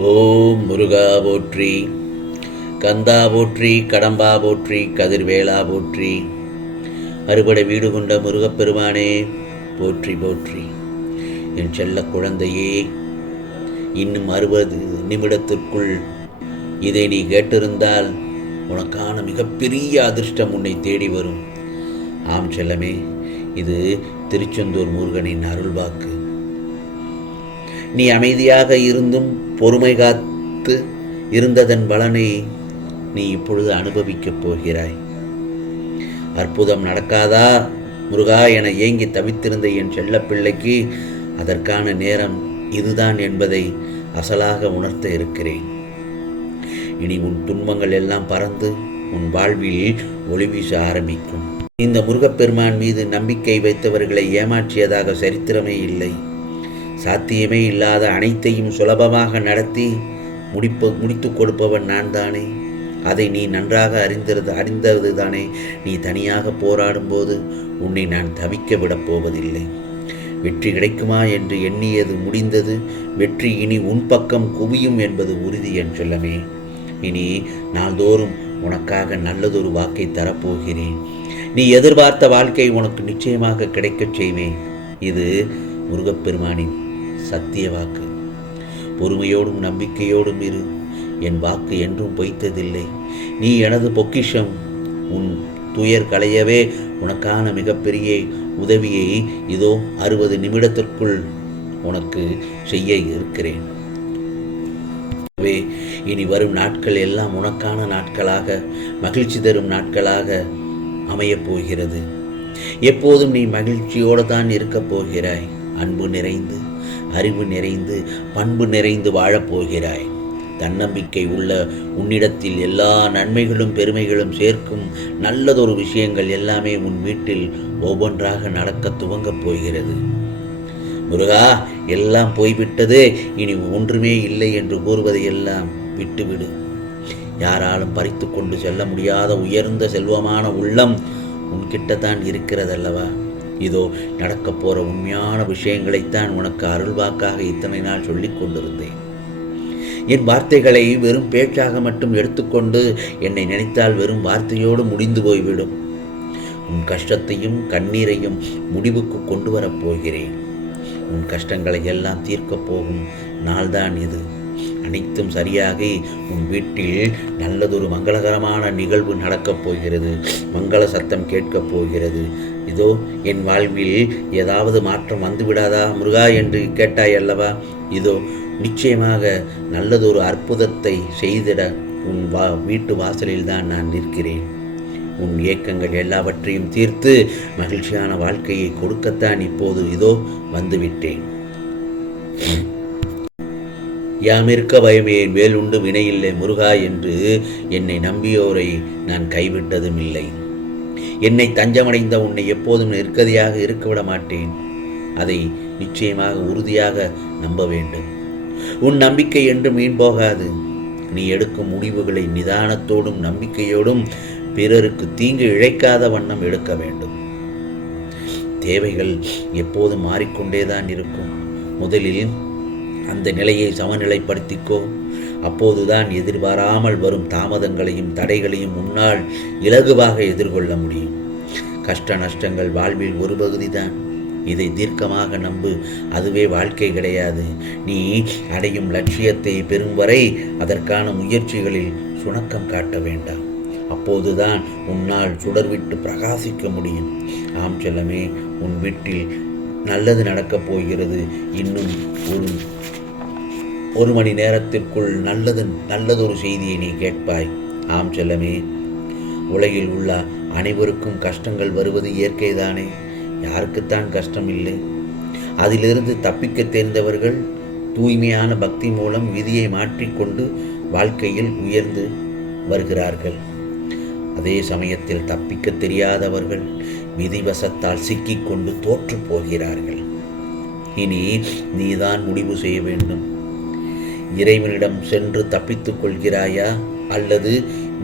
ஓம் முருகா போற்றி, கந்தா போற்றி, கடம்பா போற்றி, கதிர்வேலா போற்றி, அறுபடை வீடு கொண்ட முருகப்பெருமானே போற்றி போற்றி. என் செல்ல குழந்தையே, இன்னும் 60 நிமிடத்திற்குள் இதை நீ கேட்டிருந்தால் உனக்கான மிகப்பெரிய அதிர்ஷ்டம் உன்னை தேடி வரும். ஆம் செல்லமே, இது திருச்செந்தூர் முருகனின் அருள்வாக்கு. நீ அமைதியாக இருந்தும் பொறுமை காத்து இருந்ததன் பலனை நீ இப்பொழுது அனுபவிக்கப் போகிறாய். அற்புதம் நடக்காதா முருகா என ஏங்கி தவித்திருந்த என் செல்ல பிள்ளைக்கு அதற்கான நேரம் இதுதான் என்பதை அசலாக உணர்த்த இருக்கிறேன். இனி உன் துன்பங்கள் எல்லாம் பறந்து உன் வாழ்வில் ஒளி வீச ஆரம்பிக்கும். இந்த முருகப்பெருமான் மீது நம்பிக்கை வைத்தவர்களை ஏமாற்றியதாக சரித்திரமே இல்லை. சாத்தியமே இல்லாத அனைத்தையும் சுலபமாக நடத்தி முடித்து கொடுப்பவன் நான் தானே. அதை நீ நன்றாக அறிந்தது தானே. நீ தனியாக போராடும்போது உன்னை நான் தவிக்க விடப் போவதில்லை. வெற்றி கிடைக்குமா என்று எண்ணியது முடிந்தது. வெற்றி இனி உன் பக்கம் குவியும் என்பது உறுதி என் செல்லமே. இனி நாள்தோறும் உனக்காக நல்லதொரு வாக்கை தரப்போகிறேன். நீ எதிர்பார்த்த வாழ்க்கை உனக்கு நிச்சயமாக கிடைக்கச் செய்வேன். இது முருகப்பெருமானின் சத்திய வாக்கு. பொறுமையோடும் நம்பிக்கையோடும் இரு. என் வாக்கு என்றும் பொய்த்ததில்லை. நீ எனது பொக்கிஷம். உன் துயர் களையவே உனக்கான மிகப்பெரிய உதவியை இதோ 60 நிமிடத்திற்குள் உனக்கு செய்ய இருக்கிறேன். இனி வரும் நாட்கள் எல்லாம் உனக்கான நாட்களாக, மகிழ்ச்சி தரும் நாட்களாக அமையப் போகிறது. எப்போதும் நீ மகிழ்ச்சியோடு தான் இருக்கப் போகிறாய். அன்பு நிறைந்து, அறிவு நிறைந்து, பண்பு நிறைந்து வாழப்போகிறாய். தன்னம்பிக்கை உள்ள உன்னிடத்தில் எல்லா நன்மைகளும் பெருமைகளும் சேர்க்கும் நல்லதொரு விஷயங்கள் எல்லாமே உன் வீட்டில் ஒவ்வொன்றாக நடக்க துவங்கப் போகிறது. முருகா, எல்லாம் போய்விட்டது, இனி ஒன்றுமே இல்லை என்று கூறுவதையெல்லாம் விட்டுவிடு. யாராலும் பறித்து கொண்டு செல்ல முடியாத உயர்ந்த செல்வமான உள்ளம் உன்கிட்டத்தான் இருக்கிறதல்லவா? இதோ நடக்கப் போற உண்மையான விஷயங்களைத்தான் உனக்கு அருள்வாக்காக இத்தனை நாள் சொல்லிக் கொண்டிருந்தேன். என் வார்த்தைகளை வெறும் பேச்சாக மட்டும் எடுத்துக்கொண்டு என்னை நினைத்தால் வெறும் வார்த்தையோடு முடிந்து போய்விடும். உன் கஷ்டத்தையும் கண்ணீரையும் முடிவுக்கு கொண்டு வரப்போகிறேன். உன் கஷ்டங்களை எல்லாம் தீர்க்கப் போகும் நாள்தான் இது. அனைத்தும் சரியாகி உன் வீட்டில் நல்லதொரு மங்களகரமான நிகழ்வு நடக்கப் போகிறது. மங்கள சத்தம் கேட்கப் போகிறது. இதோ என் வாழ்வில் ஏதாவது மாற்றம் வந்துவிடாதா முருகா என்று கேட்டாய் அல்லவா? இதோ நிச்சயமாக நல்லதொரு அற்புதத்தை செய்திட உன் வீட்டு வாசலில் தான் நான் நிற்கிறேன். உன் ஏக்கங்கள் எல்லாவற்றையும் தீர்த்து மகிழ்ச்சியான வாழ்க்கையை கொடுக்கத்தான் இப்போது இதோ வந்துவிட்டேன். யாமிருக்க பயமேன், வேலுண்டு வினையில்லை முருகா என்று என்னை நம்பியோரை நான் கைவிட்டதும் இல்லை. என்னை தஞ்சமடைந்த உன்னை எப்போதும் நெருக்கதியாக இருக்கவிட மாட்டேன். அதை நிச்சயமாக உறுதியாக நம்ப வேண்டும். உன் நம்பிக்கை என்று மீன் போகாது. நீ எடுக்கும் முடிவுகளை நிதானத்தோடும் நம்பிக்கையோடும் பிறருக்கு தீங்கு இழைக்காத வண்ணம் எடுக்க வேண்டும். தேவைகள் எப்போதும் மாறிக்கொண்டேதான் இருக்கும். முதலில் அந்த நிலையை சமநிலைப்படுத்திக்கோ. அப்போதுதான் எதிர்பாராமல் வரும் தாமதங்களையும் தடைகளையும் உன்னால் இலகுவாக எதிர்கொள்ள முடியும். கஷ்ட நஷ்டங்கள் வாழ்வில் ஒரு பகுதிதான். இதை தீர்க்கமாக நம்பு. அதுவே வாழ்க்கை கிடையாது. நீ அடையும் லட்சியத்தை பெறும் வரை அதற்கான முயற்சிகளில் சுணக்கம் காட்ட வேண்டாம். அப்போதுதான் உன்னால் சுடர்விட்டு பிரகாசிக்க முடியும். ஆம் செல்லமே, உன் வீட்டில் நல்லது நடக்கப் போகிறது. இன்னும் ஒரு மணி நேரத்திற்குள் நல்லதொரு செய்தியை நீ கேட்பாய். ஆம் செல்லமே, உலகில் உள்ள அனைவருக்கும் கஷ்டங்கள் வருவது இயற்கைதானே. யாருக்குத்தான் கஷ்டம் இல்லை? அதிலிருந்து தப்பிக்க தெரிந்தவர்கள் தூய்மையான பக்தி மூலம் விதியை மாற்றிக்கொண்டு வாழ்க்கையில் உயர்ந்து வருகிறார்கள். அதே சமயத்தில் தப்பிக்க தெரியாதவர்கள் விதிவசத்தால் சிக்கிக்கொண்டு தோற்று போகிறார்கள். இனி நீதான் முடிவு செய்ய வேண்டும். இறைவனிடம் சென்று தப்பித்துக் கொள்கிறாயா அல்லது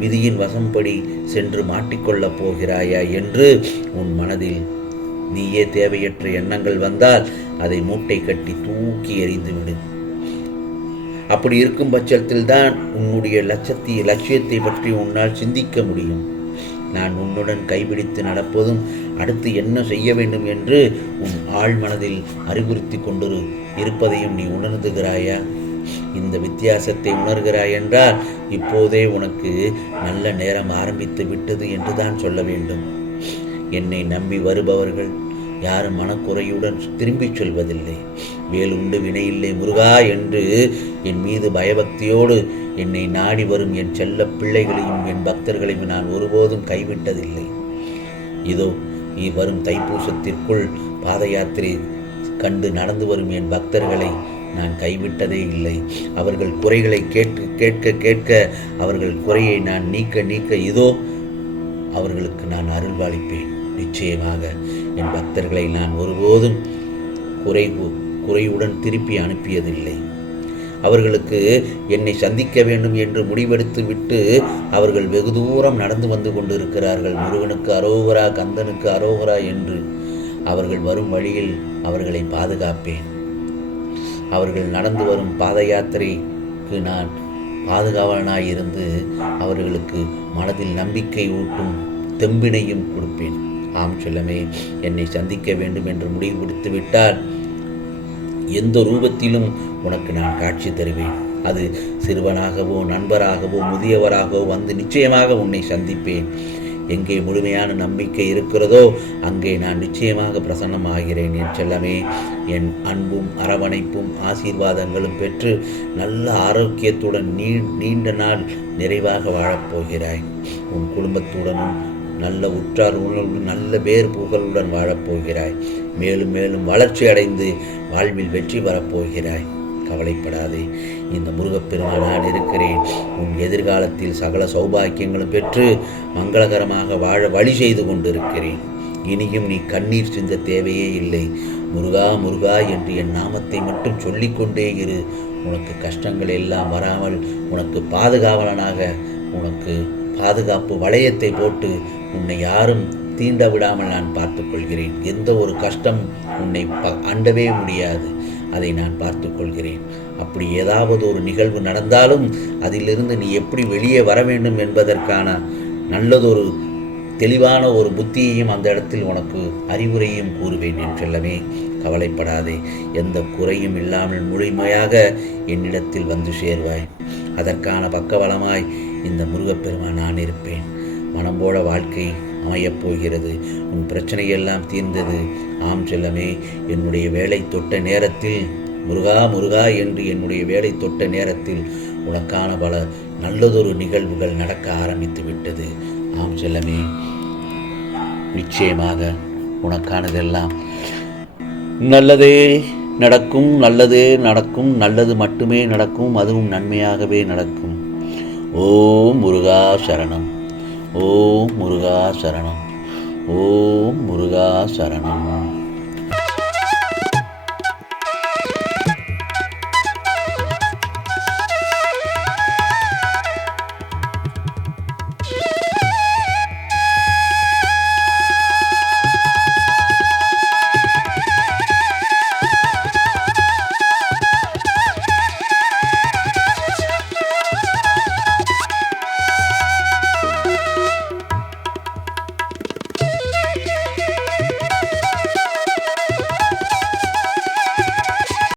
விதியின் வசம்படி சென்று மாட்டிக்கொள்ளப் போகிறாயா என்று உன் மனதில் நீயே தேவையற்ற எண்ணங்கள் வந்தால் அதை மூட்டை கட்டி தூக்கி எறிந்துவிடு. அப்படி இருக்கும் பட்சத்தில் தான் உன்னுடைய லட்சியத்தை பற்றி உன்னால் சிந்திக்க முடியும். நான் உன்னுடன் கைபிடித்து நடப்பதும் அடுத்து என்ன செய்ய வேண்டும் என்று உன் ஆழ் மனதில் அறிவுறுத்தி கொண்டு இருப்பதையும் நீ உணர்ந்துகிறாயா? இந்த வித்தியாசத்தை உணர்கிறாய் என்றால் இப்போதே உனக்கு நல்ல நேரம் ஆரம்பித்து விட்டது என்று தான் சொல்ல வேண்டும். என்னை நம்பி வருபவர்கள் யாரும் மனக்குறையுடன் திரும்பிச் சொல்வதில்லை. வேலுண்டு வினையில்லை முருகா என்று என் மீது பயபக்தியோடு என்னை நாடி வரும் என் செல்ல பிள்ளைகளையும் என் பக்தர்களையும் நான் ஒருபோதும் கைவிட்டதில்லை. இதோ நீ வரும் தைப்பூசத்திற்குள் பாத யாத்திரை கண்டு நடந்து வரும் என் பக்தர்களை நான் கைவிட்டதே இல்லை. அவர்கள் குறைகளை கேட்க அவர்கள் குறையை நான் நீக்க இதோ அவர்களுக்கு நான் அருள்பாலிப்பேன். நிச்சயமாக என் பக்தர்களை நான் ஒருபோதும் குறையுடன் திருப்பி அனுப்பியதில்லை. அவர்களுக்கு என்னை சந்திக்க வேண்டும் என்று முடிவெடுத்து விட்டு அவர்கள் வெகு தூரம் நடந்து வந்து கொண்டிருக்கிறார்கள். முருகனுக்கு அரோகரா, கந்தனுக்கு அரோகரா என்று. அவர்கள் வரும் வழியில் அவர்களை பாதுகாப்பேன். அவர்கள் நடந்து வரும் பாத யாத்திரைக்கு நான் பாதுகாவலனாயிருந்து அவர்களுக்கு மனதில் நம்பிக்கை ஊட்டும் தெம்பினையும் கொடுப்பேன். ஆம் செல்லமே, என்னை சந்திக்க வேண்டும் என்று முடிவு கொடுத்து விட்டால் எந்த ரூபத்திலும் உனக்கு நான் காட்சி தருவேன். அது சிறுவனாகவோ நண்பராகவோ முதியவராகவோ வந்து நிச்சயமாக உன்னை சந்திப்பேன். எங்கே முழுமையான நம்பிக்கை இருக்கிறதோ அங்கே நான் நிச்சயமாக பிரசன்னமாகிறேன். என் செல்லமே, என் அன்பும் அரவணைப்பும் ஆசீர்வாதங்களும் பெற்று நல்ல ஆரோக்கியத்துடன் நீண்ட நாள் நிறைவாக வாழப்போகிறாய். உன் குடும்பத்துடனும் நல்ல உற்றார் உணர்வுடன் நல்ல பேர் புகழுடன் வாழப்போகிறாய். மேலும் மேலும் வளர்ச்சி அடைந்து வாழ்வில் வெற்றி பெறப்போகிறாய். கவலைப்படாதே, இந்த முருகப்பெருமான் நான் இருக்கிறேன். உன் எதிர்காலத்தில் சகல சௌபாக்கியங்களும் பெற்று மங்களகரமாக வாழ வழி செய்து கொண்டிருக்கிறேன். இனியும் நீ கண்ணீர் சிந்த தேவையே இல்லை. முருகா முருகா என்று என் நாமத்தை மட்டும் சொல்லிக்கொண்டே இரு. உனக்கு கஷ்டங்கள் எல்லாம் வராமல் உனக்கு பாதுகாவலனாக உனக்கு பாதுகாப்பு வளையத்தை போட்டு உன்னை யாரும் தீண்ட விடாமல் நான் பார்த்துக் கொள்கிறேன். எந்த ஒரு கஷ்டம் உன்னை அண்டவே முடியாது. அதை நான் பார்த்து கொள்கிறேன். அப்படி ஏதாவது ஒரு நிகழ்வு நடந்தாலும் அதிலிருந்து நீ எப்படி வெளியே வர வேண்டும் என்பதற்கான நல்லதொரு தெளிவான ஒரு புத்தியையும் அந்த இடத்தில் உனக்கு அறிவுரையும் கூறுவேன். என் செல்லமே, கவலைப்படாதே. எந்த குறையும் இல்லாமல் முழுமையாக என்னிடத்தில் வந்து சேர்வாய். அதற்கான பக்கபலமாய் இந்த முருகப்பெருமான் நான் இருப்பேன். மனம் போல வாழ்க்கை அமையப் போகிறது. உன் பிரச்சனையெல்லாம் தீர்ந்தது. ஆம் செல்லமே, என்னுடைய வேலை தொட்ட நேரத்தில் முருகா முருகா என்று என்னுடைய வேலை தொட்ட நேரத்தில் உனக்கான பல நல்லதொரு நிகழ்வுகள் நடக்க ஆரம்பித்து விட்டது. ஆம் செல்லமே, நிச்சயமாக உனக்கானதெல்லாம் நல்லதே நடக்கும். நல்லதே நடக்கும். நல்லது மட்டுமே நடக்கும். அதுவும் நன்மையாகவே நடக்கும். ஓம் முருகா சரணம். ஓம் முருகா சரணம். ஓம் முருகா சரணம்.